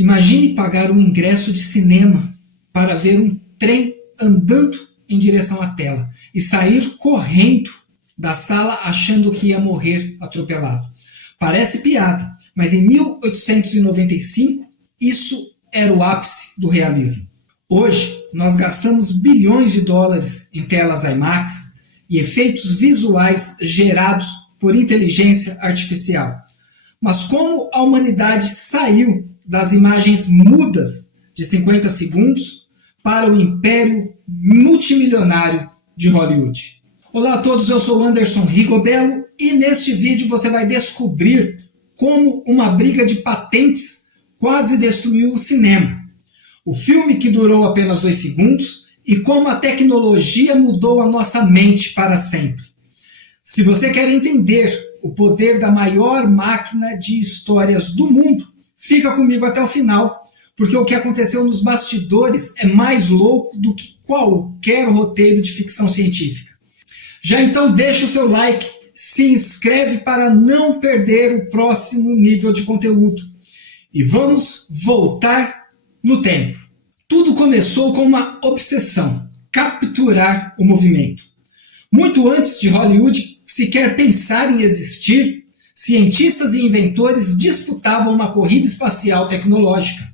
Imagine pagar um ingresso de cinema para ver um trem andando em direção à tela e sair correndo da sala achando que ia morrer atropelado. Parece piada, mas em 1895 isso era o ápice do realismo. Hoje nós gastamos bilhões de dólares em telas IMAX e efeitos visuais gerados por inteligência artificial. Mas como a humanidade saiu das imagens mudas de 50 segundos para o império multimilionário de Hollywood? Olá a todos, eu sou Anderson Rigobello e neste vídeo você vai descobrir como uma briga de patentes quase destruiu o cinema. O filme que durou apenas 2 segundos e como a tecnologia mudou a nossa mente para sempre. Se você quer entender o poder da maior máquina de histórias do mundo, fica comigo até o final, porque o que aconteceu nos bastidores é mais louco do que qualquer roteiro de ficção científica. Já então deixa o seu like, se inscreve para não perder o próximo nível de conteúdo. E vamos voltar no tempo. Tudo começou com uma obsessão: capturar o movimento. Muito antes de Hollywood sequer pensar em existir, cientistas e inventores disputavam uma corrida espacial tecnológica.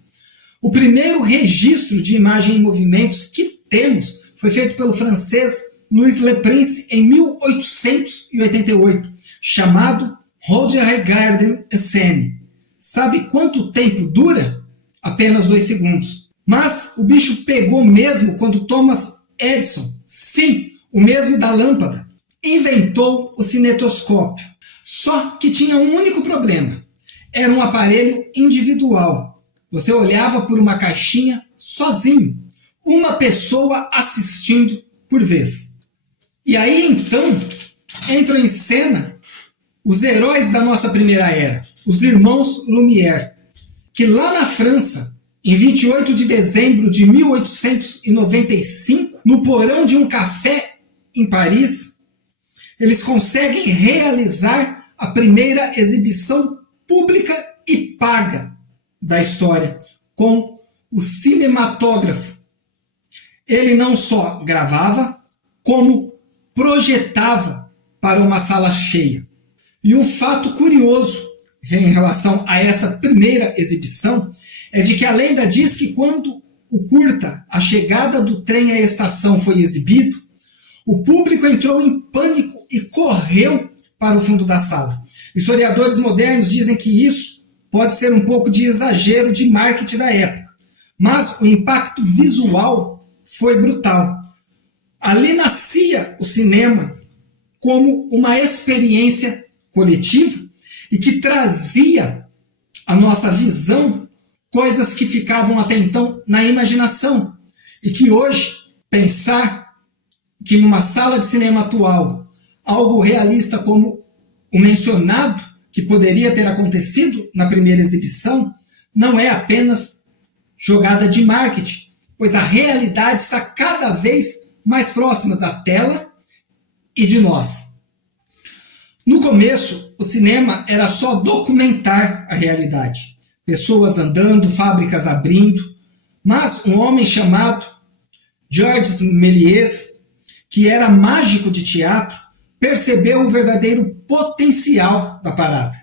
O primeiro registro de imagem em movimentos que temos foi feito pelo francês Louis Le Prince em 1888, chamado Roger Regarden Scène. Sabe quanto tempo dura? Apenas 2 segundos. Mas o bicho pegou mesmo quando Thomas Edison, sim, o mesmo da lâmpada, inventou o cinetoscópio. Só que tinha um único problema. Era um aparelho individual. Você olhava por uma caixinha sozinho, uma pessoa assistindo por vez. E aí então entram em cena os heróis da nossa primeira era, os irmãos Lumière, que lá na França, em 28 de dezembro de 1895, no porão de um café em Paris, eles conseguem realizar a primeira exibição pública e paga da história, com o cinematógrafo. Ele não só gravava, como projetava para uma sala cheia. E um fato curioso em relação a essa primeira exibição é de que a lenda diz que quando o curta A Chegada do Trem à Estação foi exibido, o público entrou em pânico e correu para o fundo da sala. Historiadores modernos dizem que isso pode ser um pouco de exagero de marketing da época, mas o impacto visual foi brutal. Ali nascia o cinema como uma experiência coletiva e que trazia à nossa visão coisas que ficavam até então na imaginação e que hoje pensar que numa sala de cinema atual algo realista como o mencionado que poderia ter acontecido na primeira exibição não é apenas jogada de marketing, pois a realidade está cada vez mais próxima da tela e de nós. No começo, o cinema era só documentar a realidade. Pessoas andando, fábricas abrindo, mas um homem chamado Georges Méliès, que era mágico de teatro, percebeu o verdadeiro potencial da parada.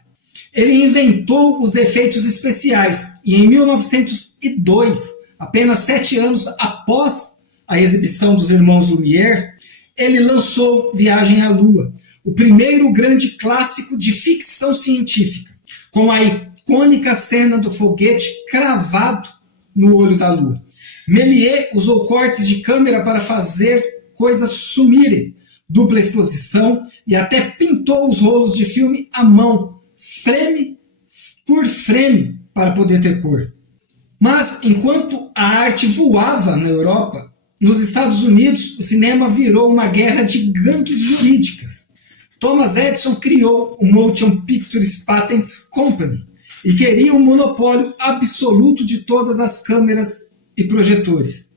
Ele inventou os efeitos especiais e em 1902, apenas 7 anos após a exibição dos irmãos Lumière, ele lançou Viagem à Lua, o primeiro grande clássico de ficção científica, com a icônica cena do foguete cravado no olho da Lua. Méliès usou cortes de câmera para fazer coisas sumirem, dupla exposição e até pintou os rolos de filme à mão, frame por frame, para poder ter cor. Mas enquanto a arte voava na Europa, nos Estados Unidos o cinema virou uma guerra de gangues jurídicas. Thomas Edison criou o Motion Pictures Patents Company e queria o monopólio absoluto de todas as câmeras e projetores.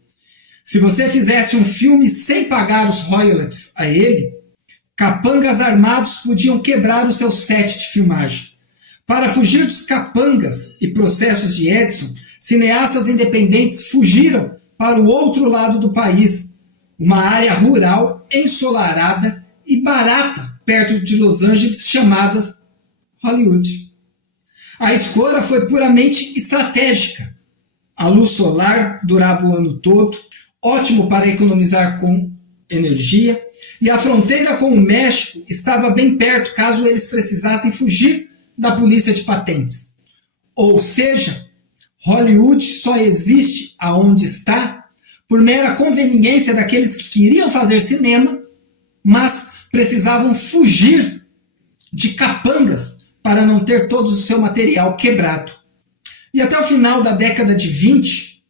Se você fizesse um filme sem pagar os royalties a ele, capangas armados podiam quebrar o seu set de filmagem. Para fugir dos capangas e processos de Edison, cineastas independentes fugiram para o outro lado do país, uma área rural ensolarada e barata perto de Los Angeles, chamada Hollywood. A escolha foi puramente estratégica. A luz solar durava o ano todo, ótimo para economizar com energia, e a fronteira com o México estava bem perto caso eles precisassem fugir da polícia de patentes. Ou seja, Hollywood só existe aonde está por mera conveniência daqueles que queriam fazer cinema, mas precisavam fugir de capangas para não ter todo o seu material quebrado. E até o final da década de 20,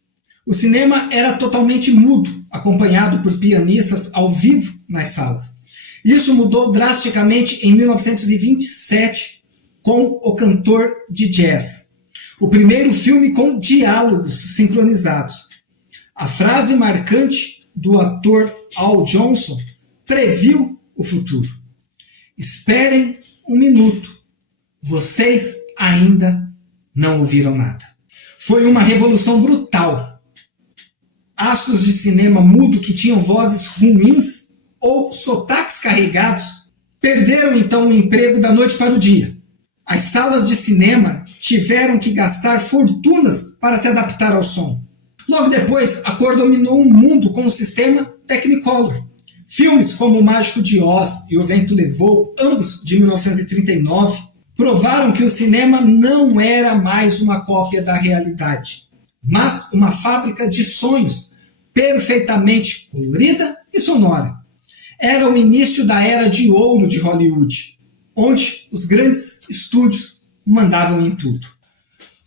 o cinema era totalmente mudo, acompanhado por pianistas ao vivo nas salas. Isso mudou drasticamente em 1927 com O Cantor de Jazz, o primeiro filme com diálogos sincronizados. A frase marcante do ator Al Johnson previu o futuro. Esperem um minuto, vocês ainda não ouviram nada. Foi uma revolução brutal. Astros de cinema mudo que tinham vozes ruins ou sotaques carregados perderam então o emprego da noite para o dia. As salas de cinema tiveram que gastar fortunas para se adaptar ao som. Logo depois, a cor dominou o mundo com o sistema Technicolor. Filmes como O Mágico de Oz e O Vento Levou, ambos de 1939, provaram que o cinema não era mais uma cópia da realidade, mas uma fábrica de sonhos perfeitamente colorida e sonora. Era o início da era de ouro de Hollywood, onde os grandes estúdios mandavam em tudo.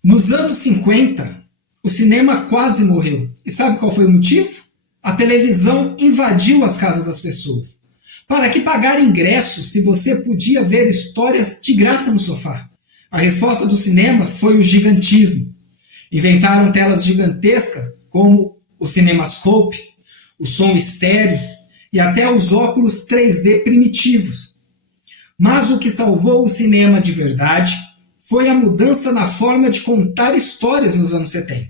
Nos anos 50, o cinema quase morreu. E sabe qual foi o motivo? A televisão invadiu as casas das pessoas. Para que pagar ingressos se você podia ver histórias de graça no sofá? A resposta dos cinemas foi o gigantismo. Inventaram telas gigantescas como o CinemaScope, o som estéreo e até os óculos 3D primitivos. Mas o que salvou o cinema de verdade foi a mudança na forma de contar histórias nos anos 70.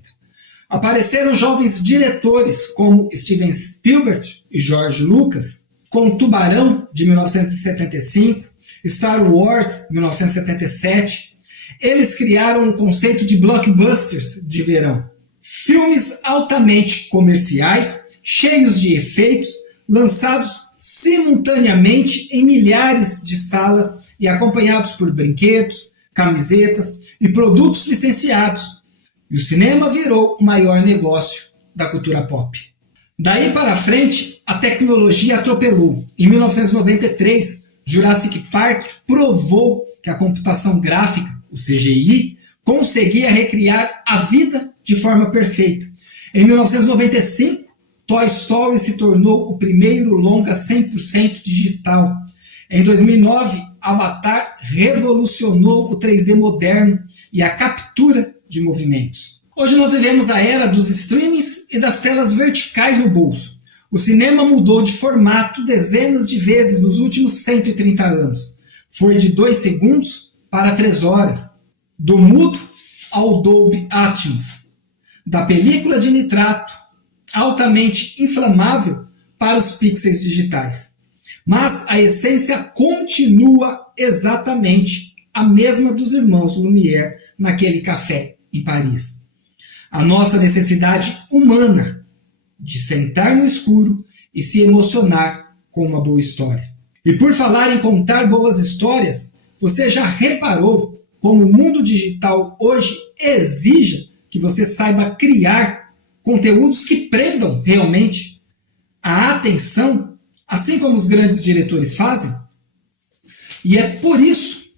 Apareceram jovens diretores como Steven Spielberg e George Lucas, com Tubarão, de 1975, Star Wars, 1977. Eles criaram um conceito de blockbusters de verão. Filmes altamente comerciais, cheios de efeitos, lançados simultaneamente em milhares de salas e acompanhados por brinquedos, camisetas e produtos licenciados. E o cinema virou o maior negócio da cultura pop. Daí para frente, a tecnologia atropelou. Em 1993, Jurassic Park provou que a computação gráfica, o CGI, conseguia recriar a vida de forma perfeita. Em 1995, Toy Story se tornou o primeiro longa 100% digital. Em 2009, Avatar revolucionou o 3D moderno e a captura de movimentos. Hoje nós vivemos a era dos streamings e das telas verticais no bolso. O cinema mudou de formato dezenas de vezes nos últimos 130 anos. Foi de 2 segundos para 3 horas. Do mudo ao Dolby Atmos. Da película de nitrato, altamente inflamável, para os pixels digitais. Mas a essência continua exatamente a mesma dos irmãos Lumière naquele café em Paris. A nossa necessidade humana de sentar no escuro e se emocionar com uma boa história. E por falar em contar boas histórias, você já reparou como o mundo digital hoje exige que você saiba criar conteúdos que prendam realmente a atenção, assim como os grandes diretores fazem? E é por isso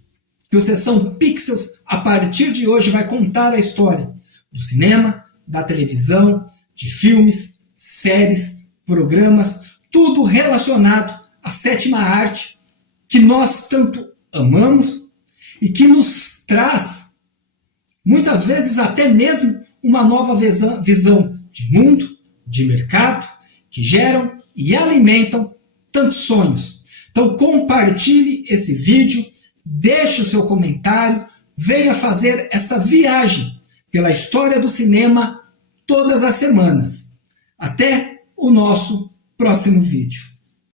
que o Sessão Pixels, a partir de hoje, vai contar a história do cinema, da televisão, de filmes, séries, programas, tudo relacionado à sétima arte que nós tanto amamos e que nos traz, muitas vezes até mesmo, uma nova visão de mundo, de mercado, que geram e alimentam tantos sonhos. Então compartilhe esse vídeo, deixe o seu comentário, venha fazer essa viagem pela história do cinema todas as semanas. Até o nosso próximo vídeo.